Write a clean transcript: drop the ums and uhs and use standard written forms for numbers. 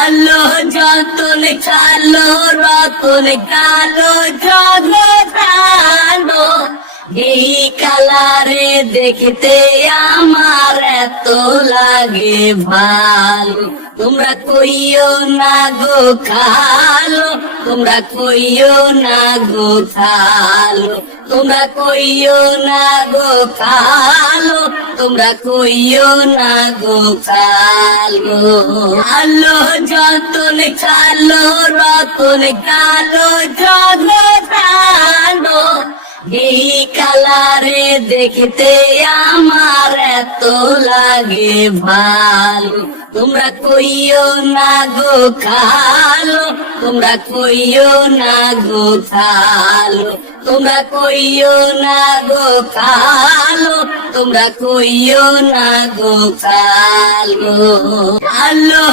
আলো যতন কালো রতন কালো জগতালো এই কালারে দেখতে আমার এত লাগে ভালো। তোমরা কইও না গো খালো, তোমরা কইও না গো খালো, তোমরা কইও না গো খালো, তোমরা কইও না গো খালো। আলো যতন কালো রতন কালো জগতালো এই কালারে দেখতে আমার এত লাগে ভালো। তোমরা কইও না গো খালো, তোমরা কইও না গো খালো, তোমরা কইও না গো খালো, তোমরা কইও না গো খালো। আলো